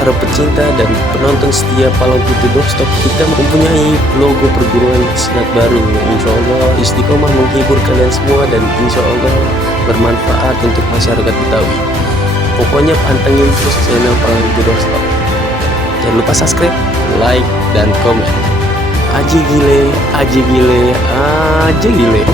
para pecinta dan penonton setia Palang Putih Doorstop, kita mempunyai logo perguruan silat baru. Insya Allah istiqomah menghibur kalian semua dan insya Allah bermanfaat untuk masyarakat Betawi. Pokoknya pantengin terus channel Palang Putih Doorstop. Jangan lupa subscribe, like, dan komen. Aji gile, aji gile, aji gile.